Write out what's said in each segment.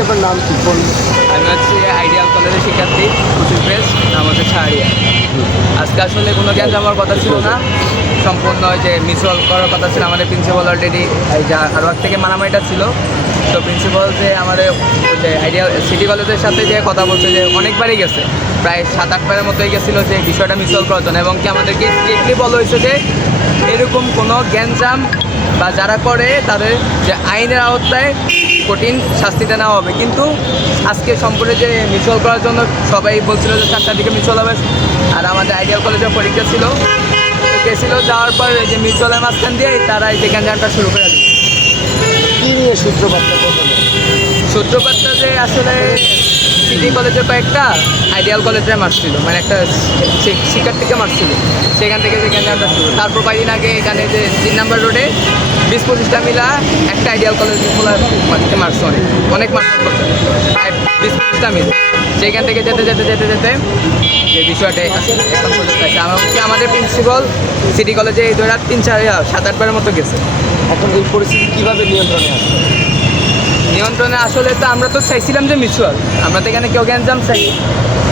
আপনার নাম কি? আমি হচ্ছে আইডিয়াল কলেজের শিক্ষার্থী কুচির প্রেস নাম হচ্ছে শাহরিয়া আজকে আসলে কোনো জ্ঞান আমার কথা ছিল না। সম্পূর্ণ যে মিসওয়াল করার কথা ছিল, আমাদের প্রিন্সিপাল অলরেডি এই যা হারওয়ার থেকে মারামারিটা ছিল। তো প্রিন্সিপাল যে আমাদের যে আইডিয়াল সিটি কলেজের সাথে যে কথা বলছে যে অনেকবারই গেছে। প্রায় সাত আটবারের মতোই গেছিল যে বিষয়টা মিসওয়াল করার জন্য এবং কি আমাদেরকে স্ট্রিক্টলি বলা হয়েছে যে এরকম কোনো জ্ঞানজাম বা যারা করে তাদের যে আইনের আওতায় কঠিন শাস্তিটা নেওয়া হবে। কিন্তু আজকে সম্পূর্ণ যে মিসল করার জন্য সবাই বলছিল যে চারটার দিকে মিসল হবে আর আমাদের আইডিয়াল কলেজের পরীক্ষা ছিল। গেছিল যাওয়ার পর যে মিসলের মাঝখান দিয়ে তারা এই গ্যাঞ্জামটা শুরু করে দিল। কি নিয়ে সূত্রপাতটা সূত্রপাতটা যে আসলে সিটি কলেজের কয়েকটা আইডিয়াল কলেজে মারছিল মানে একটা শি- শিক্ষার্থীকে মারছিল সেখান থেকে যে গ্যাঞ্জামটা শুরু। তারপর কয়েকদিন আগে এখানে যে তিন নম্বর রোডে বিশ পঁচিশটা মিলা একটা আইডিয়াল কলেজ মারতে মারছে অনেক অনেক মারতে করছে বিশ পঁচিশটা মিল। সেইখান থেকে যেতে যেতে যেতে যেতে যে বিষয়টা এমনকি আমাদের প্রিন্সিপাল সিটি কলেজে এই ধরে তিন চার, সাত আটবারের মতো গেছে। এখন এই পরিস্থিতি কীভাবে নিয়ন্ত্রণে আসবে? নিয়ন্ত্রণে আসলে তো আমরা তো চাইছিলাম যে মিউচুয়াল আমরা তো এখানে কেউ গ্যাঞ্জাম চাই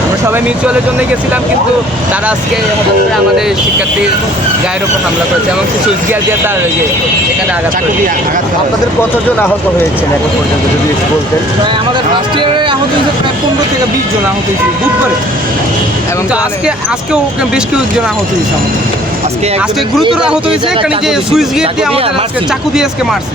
আমরা সবাই মিউচুয়ালের জন্যই গেছিলাম কিন্তু তারা আজকে হঠাৎ আমাদের শিক্ষার্থীর গায়ের উপর হামলা করেছে এবং সুইচ গিয়ার দিয়ে তার ওই যে এখানে আঘাত আপনাদের কতজন আহত হয়েছেন এখন পর্যন্ত যদি বলতেন? আমাদের ফার্স্ট ইয়ারে আহত হয়েছে প্রায় পনেরো থেকে বিশ জন আহত হয়েছে বুধবারে। এবং আজকে আজকেও বেশ কিছু জন আহত হয়েছে আমাদের। আজকে আজকে গুরুতর আহত হয়েছে কারণ যে সুইচ গেট দিয়ে আমাদের আজকে চাকু দিয়ে আজকে মারছে।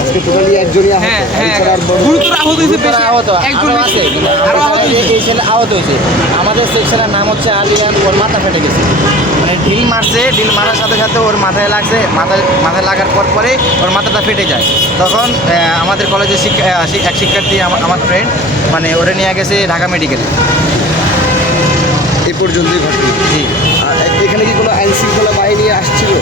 আজকে টোটালি একজনই আহত। হ্যাঁ হ্যাঁ গুরুতর আহত হয়েছে বেশি। আহত। একজন আছে। আরও আহত হয়েছে। এই ছেলে আহত হয়েছে। আমাদের সেকশনের নাম হচ্ছে আলিয়ান ওর মাথা ফেটে গেছে। মানে ঢিল মারছে ঢিল মারার সাথে সাথে ওর মাথায় লাগছে মাথায় মাথায় লাগার পর পরে ওর মাথাটা ফেটে যায়। তখন আহ, আমাদের কলেজের শিক্ষা এক শিক্ষার্থী আমার ফ্রেন্ড মানে ওরে নিয়ে গেছে ঢাকা মেডিকেলে এই পর্যন্তই ঘটনা। আর এখানে কি কোনো আইন শৃঙ্খলা বাহিনী আসছিল?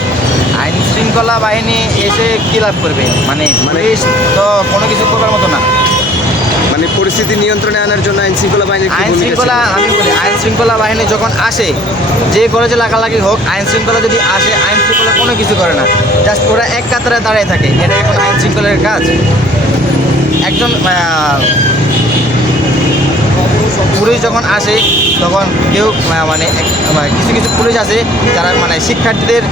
আইন শৃঙ্খলা বাহিনী এসে কী লাভ করবে? মানে পুলিশ তো কোনো কিছু করবার মতো না। মানে পরিস্থিতি নিয়ন্ত্রণে আনার জন্য আইন শৃঙ্খলা বাহিনীর আইন শৃঙ্খলা আমি বলি আইন শৃঙ্খলা বাহিনী যখন আসে যে কলেজে লাগালাগি হোক আইন শৃঙ্খলা যদি আসে আইন শৃঙ্খলা কোনো কিছু করে না। জাস্ট ওরা এক কাতারে দাঁড়িয়ে থাকে। এটা এখন আইন শৃঙ্খলার কাজ। একজন পুলিশ যখন আসে তখন কেউ মানে এক- মানে কিছু কিছু পুলিশ আছে যারা মানে শিক্ষার্থীদের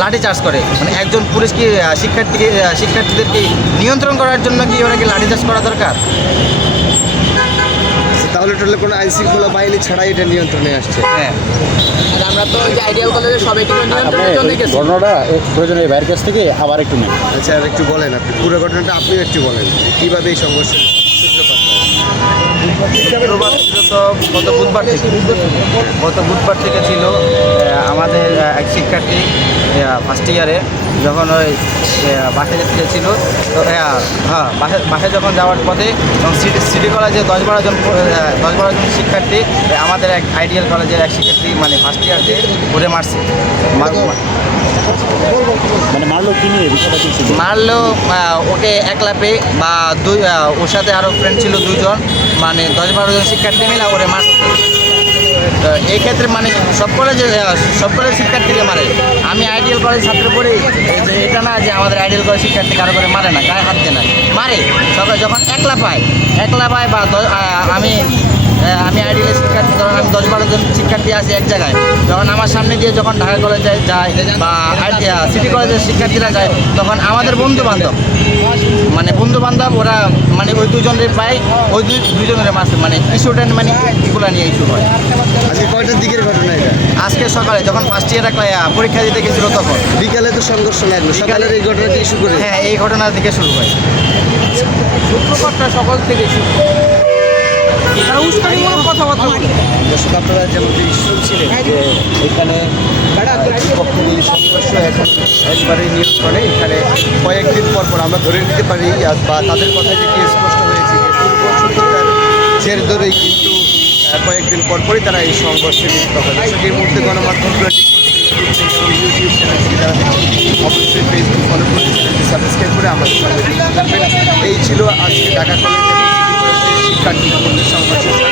লাঠি চার্জ করে। মানে একজন পুলিশ কি শিক্ষার্থীকে শিক্ষার্থীদেরকে নিয়ন্ত্রণ করার জন্য কি ওনাকে লাঠি চার্জ করা দরকার? তাহলে টোটালি কোনো আইন শৃঙ্খলা বাহিনী ছাড়াই এটা নিয়ন্ত্রণে আসছে। হ্যাঁ। আমরা তো আইডিয়াল কলেজের সবাই কিন্তু নিয়ন্ত্রণের জন্য গেছি। ঘটনাটা প্রয়োজন এই কাছ থেকে আবার একটু নেই আচ্ছা আর একটু বলেন আপনি। পুরো ঘটনাটা আপনিও একটু বলেন কীভাবে এই সংঘর্ষের সূত্রপাত হয়? ছিল তো গত বুধবার থেকে। গত বুধবার থেকে ছিল আমাদের এক শিক্ষার্থী ফার্স্ট ইয়ারে যখন ওই বাসে যেতে ছিল তো আহ, হ্যাঁ বাসে বাসে যখন যাওয়ার পথে তখন সিটি সিটি কলেজে দশ বারো জন দশ বারো জন শিক্ষার্থী আমাদের এক আইডিয়াল কলেজের এক শিক্ষার্থী মানে ফার্স্ট ইয়ার যে ওরে মারছে। মানে মারলো কি নিয়ে? মারলো ওকে একলা পেয়ে বা দুই ওর সাথে আরও ফ্রেন্ড ছিল দুজন। মানে দশ বারো জন শিক্ষার্থী মিলে করে মারছে তো এই ক্ষেত্রে মানে সব কলেজে সব কলেজ শিক্ষার্থীকে মারে। আমি আইডিয়াল কলেজ ছাত্র পড়ি যে এটা না যে আমাদের আইডিয়াল কলেজ শিক্ষার্থী কারও করে মারে না, গায়ে হাত দেয় না। মারে, সবাই যখন একলা পায় একলা পায় বা আমি আমি আইডিয়াল শিক্ষার্থী ধরুন আমি দশ বারো জন শিক্ষার্থী আছি এক জায়গায়। যখন আমার সামনে দিয়ে যখন ঢাকা কলেজে যায় বা সিটি কলেজের শিক্ষার্থীরা যায় তখন আমাদের বন্ধু বান্ধব মানে বন্ধু বান্ধব ওরা মানে ওই দুজনের পায় ওই দুই দুজনের মাসে মানে ইস্যুটা মানে এগুলো নিয়ে ইস্যু হয়। আজকে কয়টার দিকের ঘটনা এটা? আজকে সকালে যখন ফার্স্ট ইয়ার পরীক্ষা দিতে গেছিল তখন। বিকালে তো সংঘর্ষ লাগল সকালের এই ঘটনাটি ইস্যু করে। হ্যাঁ এই ঘটনা থেকে শুরু হয়। সূত্রপাতটা সকল থেকে শুরু তারা উস্কানিমূলক কথাবার্তা বলে আপনারা যেমনটি এখানে পক্ষের এই সংঘর্ষ এখন একবারে নিয়ন্ত্রণে এখানে কয়েকদিন পর পর আমরা ধরে নিতে পারি বা তাদের কথা যেটি স্পষ্ট হয়েছে যে পূর্ব শত্রুতার জের ধরেই কিন্তু কয়েকদিন পর পরই তারা এই সংঘর্ষে লিপ্ত হয় এই মুহূর্তে গণমাধ্যমগুলো ইউটিউব চ্যানেলটি দেখছেন অবশ্যই ফেসবুক ফলো করে সাবস্ক্রাইব করে আমাদের সঙ্গে এই ছিল আজকে ঢাকা কলেজ কলেজের শিক্ষার্থীদের মধ্যে সংঘর্ষের সর্বশেষ খবর এবং মূল